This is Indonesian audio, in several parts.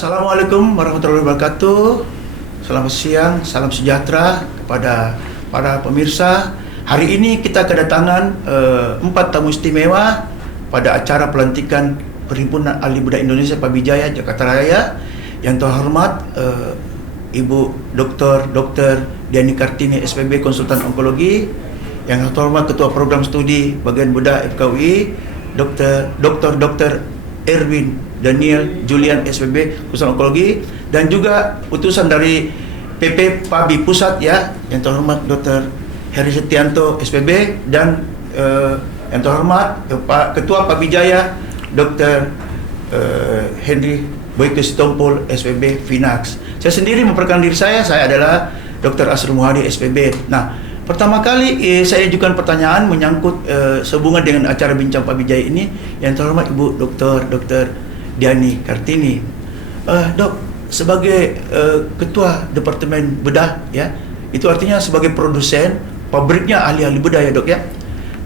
Assalamualaikum warahmatullahi wabarakatuh. Selamat siang, salam sejahtera kepada para pemirsa. Hari ini kita kedatangan 4 tamu istimewa pada acara pelantikan Perhimpunan Ahli Bedah Indonesia Pabijaya Jakarta Raya. Yang terhormat Ibu Dr. Diani Kartini SPB Konsultan Onkologi. Yang terhormat Ketua Program Studi Bagian Bedah FKUI Dr. Erwin Daniel Julian SPB Konsultan Onkologi, dan juga utusan dari PP PABI Pusat ya, yang terhormat Dr. Heri Setianto SPB, dan yang terhormat Pak Ketua Pabijaya Dr. Henry Boyke Sitompul SPB Finax. Saya sendiri memperkenalkan diri saya adalah Dr. Asrul Muhadi SPB. Nah, pertama kali saya ajukan pertanyaan menyangkut sehubungan dengan acara Bincang Pabijaya ini, yang terhormat Ibu Dr. Diani Kartini. Dok, sebagai Ketua Departemen Bedah ya, itu artinya sebagai produsen, pabriknya ahli-ahli bedah ya Dok ya.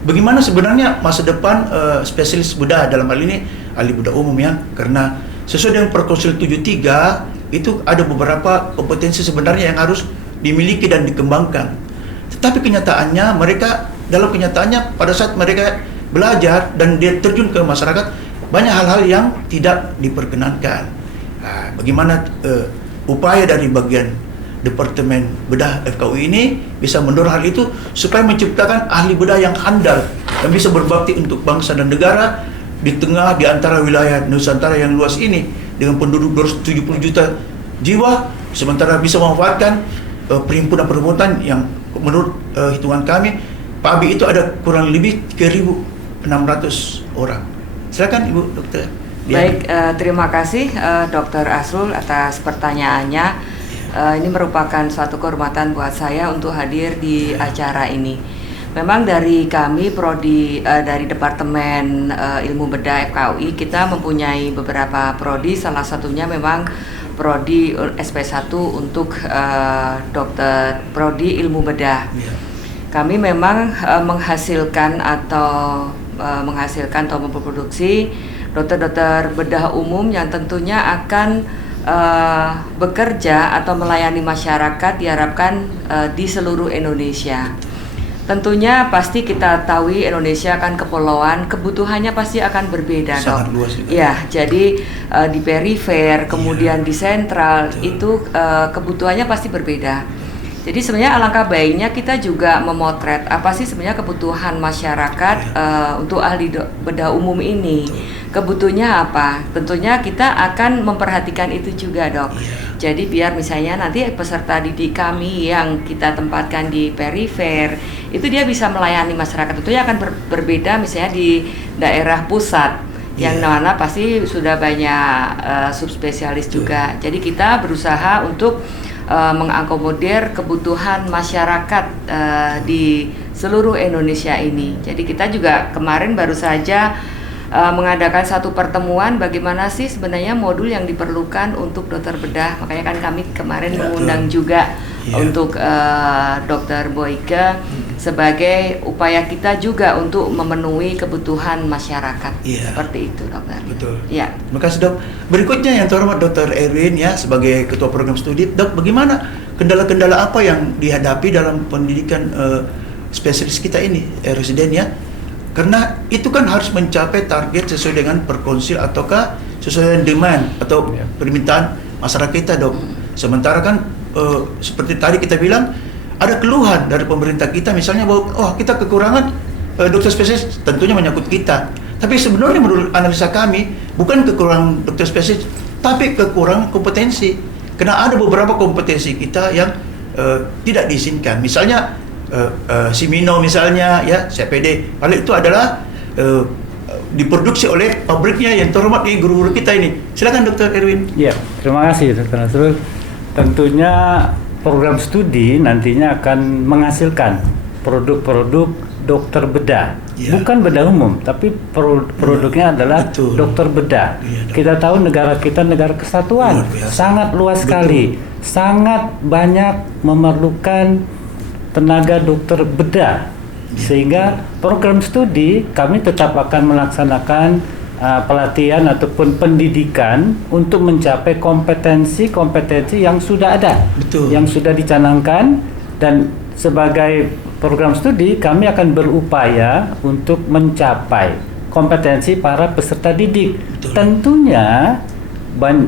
Bagaimana sebenarnya masa depan spesialis bedah, dalam hal ini ahli bedah umum ya, karena sesuai dengan Perkonsil 73 itu ada beberapa kompetensi sebenarnya yang harus dimiliki dan dikembangkan. Tetapi kenyataannya pada saat mereka belajar dan dia terjun ke masyarakat, banyak hal-hal yang tidak diperkenankan. Nah, bagaimana upaya dari bagian Departemen Bedah FKUI ini bisa mendorong hal itu supaya menciptakan ahli bedah yang handal dan bisa berbakti untuk bangsa dan negara di antara wilayah Nusantara yang luas ini dengan penduduk 270 juta jiwa, sementara bisa memanfaatkan perhimpunan yang menurut hitungan kami PABI itu ada kurang lebih 3.600 orang. Silakan Ibu Dokter. Baik, terima kasih Dr. Asrul atas pertanyaannya. Ini merupakan suatu kehormatan buat saya untuk hadir di acara ini. Memang dari kami prodi dari Departemen Ilmu Bedah FKUI, kita mempunyai beberapa prodi, salah satunya memang prodi SP1 untuk dokter prodi ilmu bedah. Kami memang menghasilkan atau memproduksi dokter-dokter bedah umum yang tentunya akan bekerja atau melayani masyarakat diharapkan di seluruh Indonesia. Tentunya pasti kita tahu Indonesia kan kepulauan, kebutuhannya pasti akan berbeda, sangat luas juga. Ya, jadi di perifer, kemudian di sentral, itu kebutuhannya pasti berbeda. Jadi sebenarnya alangkah baiknya kita juga memotret apa sih sebenarnya kebutuhan masyarakat untuk ahli bedah umum ini. Kebutuhannya apa? Tentunya kita akan memperhatikan itu juga, Dok. Jadi biar misalnya nanti peserta didik kami yang kita tempatkan di perifer, itu dia bisa melayani masyarakat. Tentunya akan berbeda misalnya di daerah pusat, yang mana pasti sudah banyak subspesialis juga. Jadi kita berusaha untuk mengakomodir kebutuhan masyarakat di seluruh Indonesia ini. Jadi kita juga kemarin baru saja mengadakan satu pertemuan bagaimana sih sebenarnya modul yang diperlukan untuk dokter bedah. Makanya kan kami kemarin mengundang juga untuk Dr. Boyke sebagai upaya kita juga untuk memenuhi kebutuhan masyarakat. Seperti itu, Dokter. Betul. Ya. Terima kasih, Dok. Berikutnya yang terhormat Dr. Erwin ya, sebagai Ketua Program Studi. Dok, bagaimana kendala-kendala apa yang dihadapi dalam pendidikan spesialis kita ini, residen ya? Karena itu kan harus mencapai target sesuai dengan Perkonsil ataukah sesuai dengan demand atau permintaan masyarakat kita, Dok. Sementara kan seperti tadi kita bilang ada keluhan dari pemerintah kita misalnya bahwa kita kekurangan dokter spesialis, tentunya menyangkut kita. Tapi sebenarnya menurut analisa kami bukan kekurangan dokter spesialis, tapi kekurangan kompetensi. Karena ada beberapa kompetensi kita yang tidak diizinkan. Misalnya Simino misalnya ya, CPD, padahal itu adalah diproduksi oleh pabriknya yang terhormat di guru-guru kita ini. Silakan Dr. Erwin. Ya, terima kasih Dr. Nasrul. Tentunya program studi nantinya akan menghasilkan produk-produk dokter bedah, bukan bedah umum, tapi produknya adalah dokter bedah. Kita tahu negara kita negara kesatuan, sangat luas sekali, sangat banyak memerlukan tenaga dokter bedah, sehingga program studi kami tetap akan melaksanakan pelatihan ataupun pendidikan untuk mencapai kompetensi-kompetensi yang sudah ada, Betul. yang sudah dicanangkan, dan sebagai program studi kami akan berupaya untuk mencapai kompetensi para peserta didik. Betul. Tentunya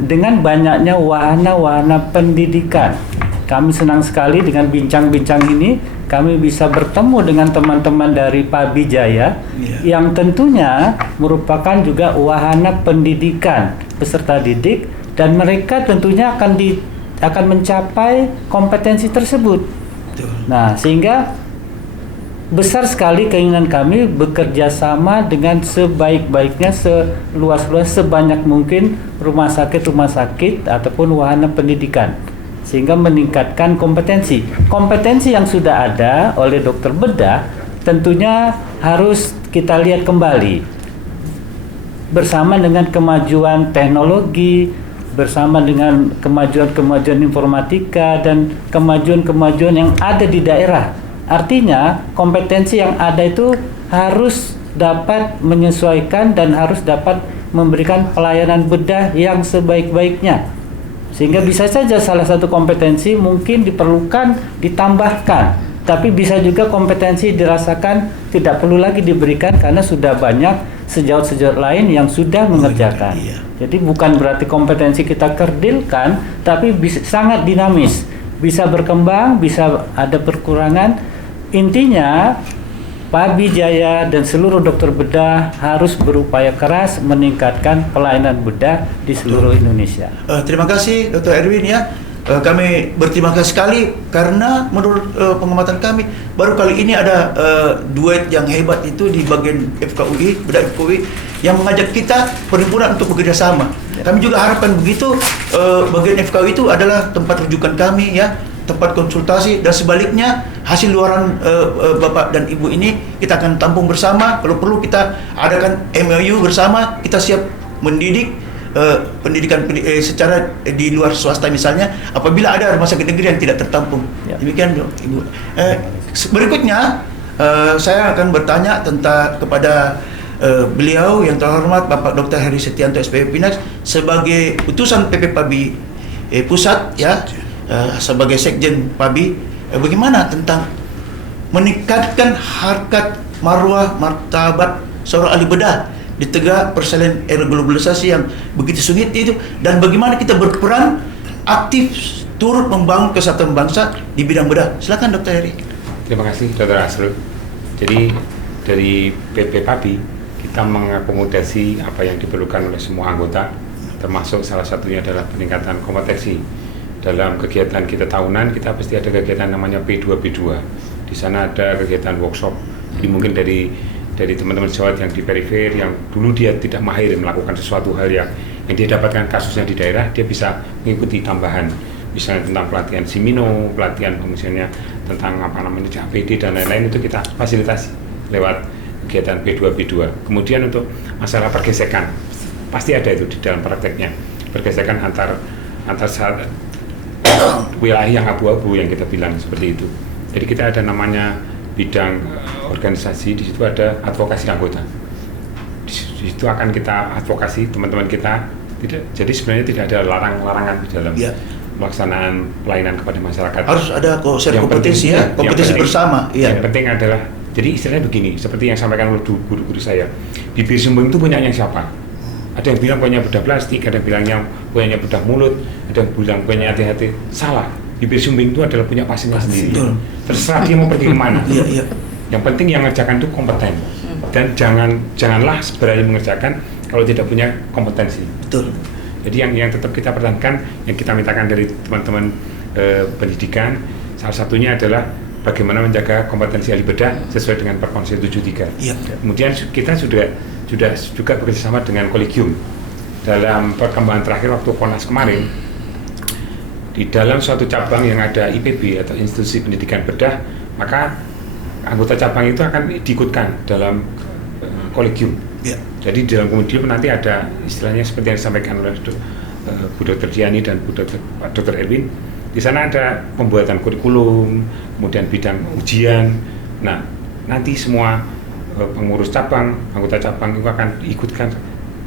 dengan banyaknya wahana-wahana pendidikan. Kami senang sekali dengan bincang-bincang ini, kami bisa bertemu dengan teman-teman dari PABI Jaya yang tentunya merupakan juga wahana pendidikan peserta didik, dan mereka tentunya akan mencapai kompetensi tersebut. Betul. Nah, sehingga besar sekali keinginan kami bekerja sama dengan sebaik-baiknya, seluas-luas, sebanyak mungkin rumah sakit ataupun wahana pendidikan, sehingga meningkatkan kompetensi yang sudah ada oleh dokter bedah. Tentunya harus kita lihat kembali bersama dengan kemajuan teknologi, bersama dengan kemajuan informatika dan kemajuan yang ada di daerah. Artinya kompetensi yang ada itu harus dapat menyesuaikan dan harus dapat memberikan pelayanan bedah yang sebaik-baiknya. Sehingga bisa saja salah satu kompetensi mungkin diperlukan ditambahkan, tapi bisa juga kompetensi dirasakan tidak perlu lagi diberikan karena sudah banyak sejawat-sejawat lain yang sudah mengerjakan. Jadi bukan berarti kompetensi kita kerdilkan, tapi sangat dinamis, bisa berkembang, bisa ada perkurangan. Intinya PABI Jaya dan seluruh dokter bedah harus berupaya keras meningkatkan pelayanan bedah di seluruh Indonesia. Terima kasih Dr. Erwin ya. Kami berterima kasih sekali karena menurut pengamatan kami baru kali ini ada duet yang hebat itu di bagian FKUI, bedah FKUI, yang mengajak kita perhimpunan untuk bekerja sama. Kami juga harapkan begitu, bagian FKUI itu adalah tempat rujukan kami ya, tempat konsultasi, dan sebaliknya hasil luaran Bapak dan Ibu ini kita akan tampung bersama. Kalau perlu kita adakan MOU bersama, kita siap mendidik pendidikan secara di luar swasta misalnya, apabila ada rumah sakit negeri yang tidak tertampung. Demikian Ibu. Berikutnya saya akan bertanya kepada beliau yang terhormat Bapak Dr. Heri Setianto SPP Pinax sebagai utusan PP PABI pusat ya, sebagai sekjen PABI, bagaimana tentang meningkatkan harkat marwah martabat seorang ahli bedah di tengah persalinan era globalisasi yang begitu sengit itu, dan bagaimana kita berperan aktif turut membangun kesatuan bangsa di bidang bedah. Silakan Dr. Heri. Terima kasih Dr. Asrul. Jadi dari PP PABI kita mengakomodasi apa yang diperlukan oleh semua anggota, termasuk salah satunya adalah peningkatan kompetensi. Dalam kegiatan kita tahunan, kita pasti ada kegiatan namanya P2P2. Di sana ada kegiatan workshop. Jadi mungkin dari teman-teman sejawat yang di perifer, yang dulu dia tidak mahir melakukan sesuatu hal yang dia dapatkan kasusnya di daerah, dia bisa mengikuti tambahan, misalnya tentang pelatihan Simino, pelatihan misalnya tentang CAPD dan lain-lain, itu kita fasilitasi lewat kegiatan P2P2. Kemudian untuk masalah pergesekan, pasti ada itu di dalam prakteknya, pergesekan antar wilayah yang abu-abu yang kita bilang seperti itu. Jadi kita ada namanya bidang organisasi, di situ ada advokasi anggota. Di situ akan kita advokasi teman-teman kita. Jadi sebenarnya tidak ada larangan di dalam pelaksanaan pelayanan kepada masyarakat. Harus ada kompetisi ya, kompetisi bersama. Yang penting adalah, jadi istilahnya begini, seperti yang sampaikan oleh guru-guru saya, bibir sumbing itu punyanya siapa? Ada yang bilang punya bedah plastik, ada yang bilangnya punya bedah mulut, ada yang bilang punya hati-hati. Salah. Bibir sumbing itu adalah punya pasiennya sendiri. Terserah dia mau pergi kemana. Yang penting yang mengerjakan itu kompeten, dan janganlah berani mengerjakan kalau tidak punya kompetensi. Betul. Jadi yang tetap kita pertahankan, yang kita mintakan dari teman-teman pendidikan, salah satunya adalah bagaimana menjaga kompetensi ahli bedah sesuai dengan Perkonsil 73. Kemudian kita sudah juga bekerjasama dengan kolegium. Dalam perkembangan terakhir waktu Konas kemarin, di dalam suatu cabang yang ada IPB atau Institusi Pendidikan Bedah, maka anggota cabang itu akan diikutkan dalam kolegium. Jadi dalam kemudian nanti ada istilahnya seperti yang disampaikan oleh Bu Dr. Diani dan Pak Dr. Erwin. Di sana ada pembuatan kurikulum, kemudian bidang ujian. Nah, nanti semua pengurus cabang, anggota cabang itu akan diikutkan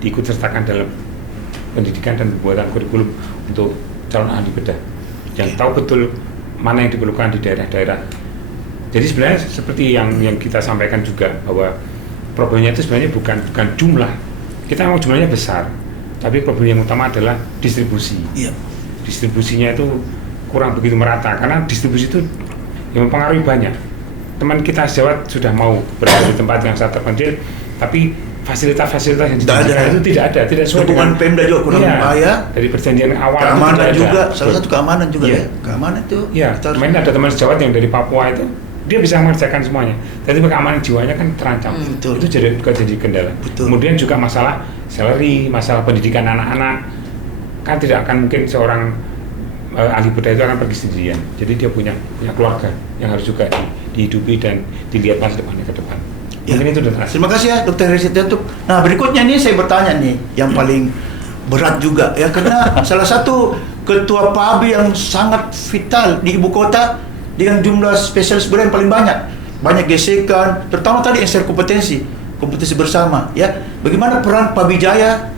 diikut sertakan dalam pendidikan dan pembuatan kurikulum untuk calon ahli bedah yang tahu betul mana yang diperlukan di daerah-daerah. Jadi sebenarnya seperti yang kita sampaikan juga bahwa problemnya itu sebenarnya bukan jumlah. Kita memang jumlahnya besar, tapi problem yang utama adalah distribusi. Iya. Distribusinya itu kurang begitu merata karena distribusi itu yang mempengaruhi banyak. Teman kita sejawat sudah mau berada di tempat yang sangat terpencil, tapi fasilitas-fasilitas yang disediakan itu tidak sesuai Dukungan Pemda juga kurang upaya. Dari perjanjian awal Keamanan itu juga, ada. salah satu keamanan juga Iya. ya. Keamanan itu. Iya, kemarin ada teman sejawat yang dari Papua itu, dia bisa mengerjakan semuanya. Tapi keamanan jiwanya kan terancam. Betul. Itu juga jadi kendala. Betul. Kemudian juga masalah salary, masalah pendidikan anak-anak. Kan tidak akan mungkin seorang ahli bedah itu akan pergi sendirian. Jadi dia punya keluarga yang harus juga dihidupi dan dilihat masa depannya ke depan. Ya. Mungkin itu dan Terima kasih ya Dr. Heri Setianto. Nah berikutnya nih saya bertanya nih yang paling berat juga ya karena salah satu ketua PABI yang sangat vital di ibu kota dengan jumlah spesialis bedah yang paling banyak gesekan, terutama tadi share kompetensi bersama ya. Bagaimana peran PABI Jaya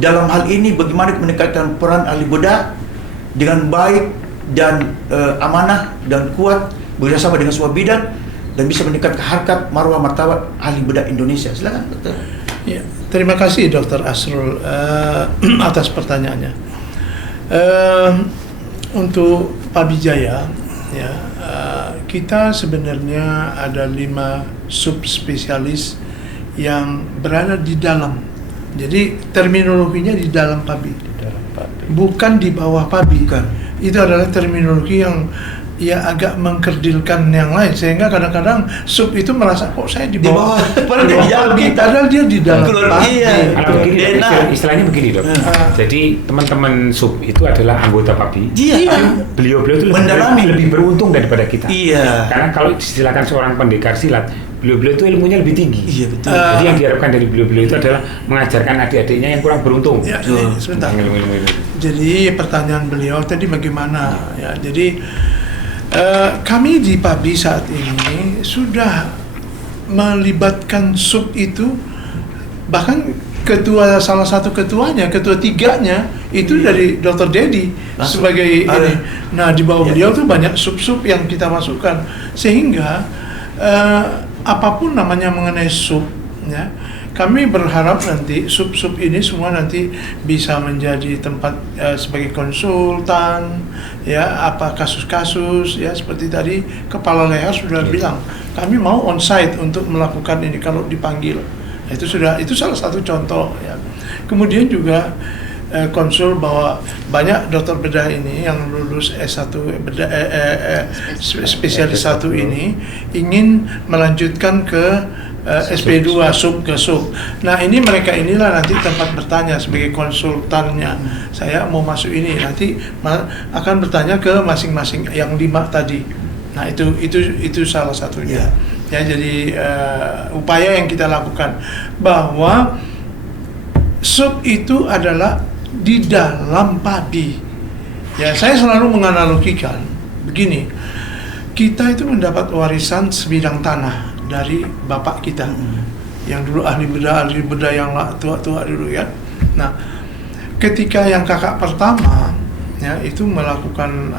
dalam hal ini, bagaimana meningkatkan peran ahli bedah dengan baik dan amanah dan kuat bekerjasama dengan semua bidang dan bisa meningkatkan harkat marwah martabat ahli bedah Indonesia. Silakan Dokter. Ya, terima kasih Dr. Asrul atas pertanyaannya. Untuk PABI Jaya, ya, kita sebenarnya ada 5 subspesialis yang berada di dalam. Jadi terminologinya di dalam PABI, bukan di bawah PABI. Bukan. Itu adalah terminologi yang agak mengkerdilkan yang lain sehingga kadang-kadang sub itu merasa kok saya di bawah padahal dia di dalam kita. padahal dia di dalam Keluar, PABI. iya. Kalau begini, Enak. istilahnya begini dok. Jadi teman-teman sub itu adalah anggota PABI. Iya. Beliau-beliau itu Mendalami. lebih beruntung daripada kita. Iya. Karena kalau silakan seorang pendekar silat, beliau-beliau itu ilmunya lebih tinggi. Iya betul. Jadi yang diharapkan dari beliau-beliau itu adalah mengajarkan adik-adiknya yang kurang beruntung. Ya, Betul. sebentar. Tentang ilmu-ilmu itu. Jadi pertanyaan beliau tadi bagaimana ya. Jadi kami di PABI saat ini sudah melibatkan sub itu, bahkan salah satu ketuanya, ketua 3-nya itu dari Dr. Dedi Langsung. sebagai ini. Nah di bawah Ya. beliau tuh banyak sub-sub yang kita masukkan sehingga apapun namanya mengenai sub ya, kami berharap nanti sub-sub ini semua nanti bisa menjadi tempat sebagai konsultan ya, apa kasus-kasus ya, seperti tadi Kepala Leher sudah bilang kami mau on site untuk melakukan ini kalau dipanggil. Nah, itu salah satu contoh ya. Kemudian juga konsul bahwa banyak dokter bedah ini yang lulus S1 bedah, spesialis 1 ini ingin melanjutkan ke SP2 sub ke sub. Nah ini mereka inilah nanti tempat bertanya sebagai konsultannya. Saya mau masuk ini, nanti akan bertanya ke masing-masing yang 5 tadi. Nah itu salah satunya. Ya jadi upaya yang kita lakukan bahwa sub itu adalah di dalam PABI. Ya saya selalu menganalogikan begini. Kita itu mendapat warisan sebidang tanah dari bapak kita yang dulu ahli bedah yang tua-tua dulu ya. Nah, ketika yang kakak pertama ya itu melakukan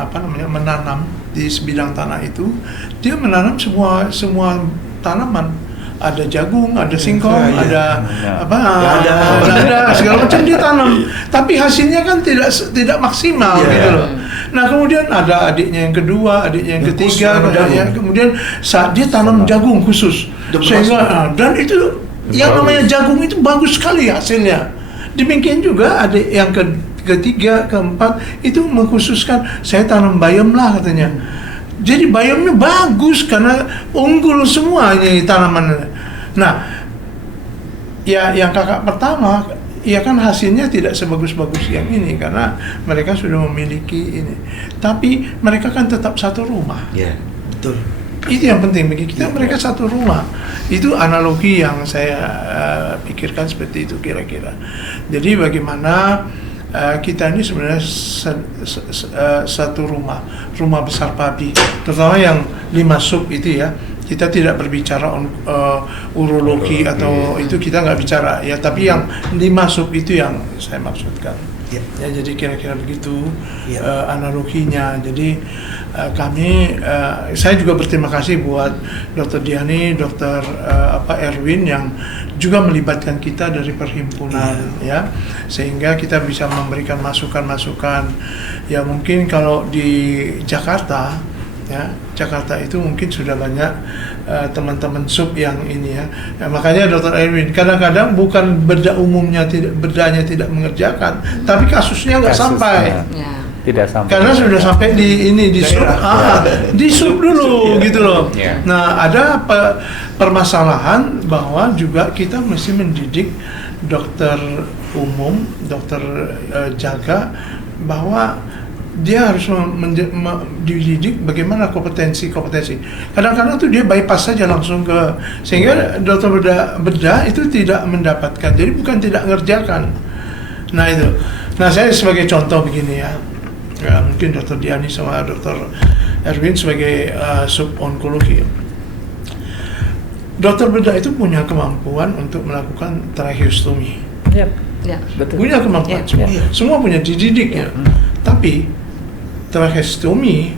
menanam di sebidang tanah itu, dia menanam semua tanaman. Ada jagung, ada singkong, ada lada, segala macam dia tanam. Tapi hasilnya kan tidak maksimal gitu loh. Nah kemudian ada adiknya yang kedua, adiknya yang ketiga, kemudian saat dia tanam jagung khusus, sehingga dan itu yang namanya jagung itu bagus sekali hasilnya. Demikian juga adik yang ketiga, keempat itu mengkhususkan saya tanam bayam lah katanya. Jadi bayamnya bagus karena unggul semua ini tanaman. Nah, ya yang kakak pertama, ya kan hasilnya tidak sebagus-bagus yang ini karena mereka sudah memiliki ini. Tapi mereka kan tetap satu rumah. Ya, betul. Itu yang penting bagi kita, mereka satu rumah. Itu analogi yang saya pikirkan seperti itu kira-kira. Jadi bagaimana kita ini sebenarnya satu rumah besar PABI, terutama yang 5 sub itu ya, Kita tidak berbicara urologi atau itu kita nggak bicara ya, tapi yang 5 sub itu yang saya maksudkan. Ya. Ya, jadi kira-kira begitu Ya. analoginya. Jadi saya juga berterima kasih buat Dr. Diani, Dr. Erwin yang juga melibatkan kita dari perhimpunan ya, sehingga kita bisa memberikan masukan-masukan. Ya mungkin kalau di Jakarta ya, Jakarta itu mungkin sudah banyak teman-teman sub yang ini ya. Makanya Dr. Erwin kadang-kadang bukan berdanya tidak mengerjakan, tapi kasusnya nggak sampai. Ya. Tidak sampai. Karena sudah sampai di sub, di sub dulu gitu loh. Ya. Nah, ada permasalahan bahwa juga kita mesti mendidik dokter umum, dokter jaga, bahwa dia harus dididik bagaimana kompetensi. Kadang-kadang tuh dia bypass saja langsung ke, sehingga dokter bedah itu tidak mendapatkan. Jadi bukan tidak ngerjakan. Nah itu. Nah saya sebagai contoh begini ya. Mungkin Dr. Diani sama Dr. Erwin sebagai sub onkologi. Dokter bedah itu punya kemampuan untuk melakukan tracheostomy. Ya, Ya. betul. Punya kemampuan Ya. semua. Semua punya dididiknya. Tapi tracheostomy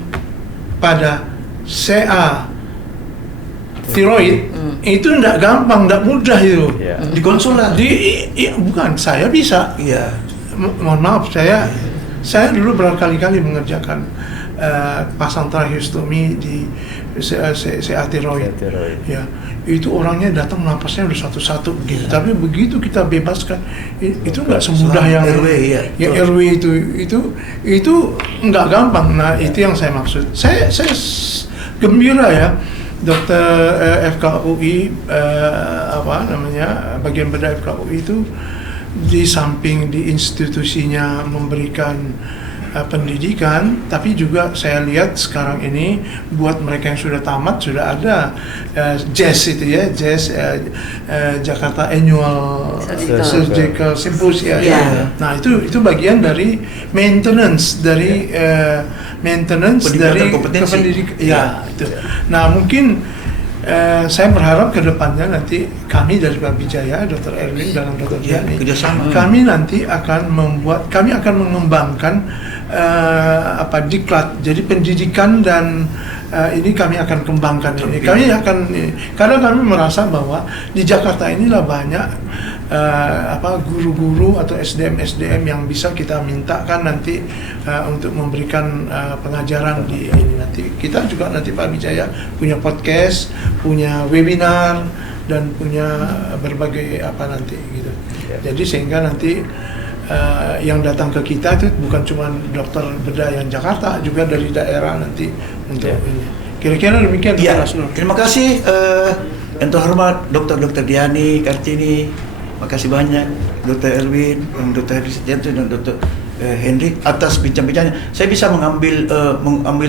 pada CA tiroid itu tidak gampang, tidak mudah itu. Ya. Di konsulat. Bukan, saya bisa. Iya. Mohon maaf, saya dulu berkali-kali mengerjakan pasang tracheostomy di CA tiroid. Tiroid. Ya, itu orangnya datang napasnya udah satu-satu begitu. Tapi begitu kita bebaskan, itu nggak semudah yang RW, ya. ya RW itu nggak gampang. Nah itu yang saya maksud. Saya gembira ya, Dokter FKUI bagian bedah FKUI itu di samping di institusinya memberikan pendidikan, tapi juga saya lihat sekarang ini buat mereka yang sudah tamat sudah ada JAS itu ya, JAS Jakarta Annual Surgical Symposium. Yeah. Nah itu bagian dari maintenance dari Peningkatan kompetensi. kependidikan. Ya itu. Nah mungkin saya berharap ke depannya nanti kami dari Babi Jaya, Dr. Erwin dan Dr. Ya, Diani, kerjasama. kami nanti akan mengembangkan diklat. Jadi pendidikan dan ini kami akan kembangkan ini. Karena kami merasa bahwa di Jakarta inilah banyak guru-guru atau SDM yang bisa kita mintakan nanti untuk memberikan pengajaran di ini nanti. Kita juga nanti Pak Wijaya punya podcast, punya webinar dan punya berbagai nanti gitu. Jadi sehingga nanti yang datang ke kita itu bukan cuma dokter bedah yang Jakarta, juga dari daerah nanti untuk ini. Kira-kira demikian. Iya. Dr. Rasnul. Terima kasih yang terhormat Dr. Diani Kartini. Makasih banyak Dr. Erwin, Dr. Heri Setianto dan Dr. Henry atas bincang-bincangnya. Saya bisa mengambil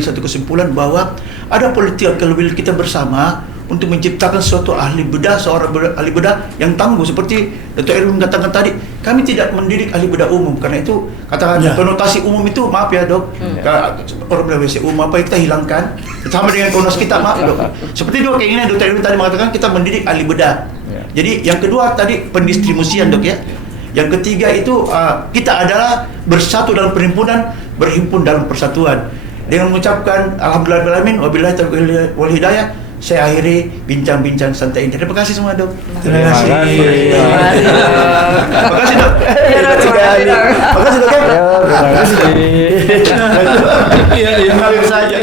satu kesimpulan bahwa ada politik kalau kita bersama untuk menciptakan suatu seorang ahli bedah yang tangguh, seperti Dr. Erwin katakan tadi. Kami tidak mendidik ahli bedah umum karena itu katakan konotasi umum itu, maaf ya dok, orang bedah WC umum apa kita hilangkan sama dengan konotasi kita, maaf dok. Seperti dok keinginan Dr. Erwin tadi mengatakan kita mendidik ahli bedah. Jadi yang kedua tadi pendistribusian dok ya. Yang ketiga itu kita adalah bersatu dalam perhimpunan, berhimpun dalam persatuan. Dengan mengucapkan alhamdulillahirabbil alamin wabillahi taufiq wal hidayah, saya akhiri bincang-bincang santai ini. Terima kasih semua dok. Terima kasih. Terima kasih dok. Terima kasih dok. Terima kasih. Iya. Mengalir saja.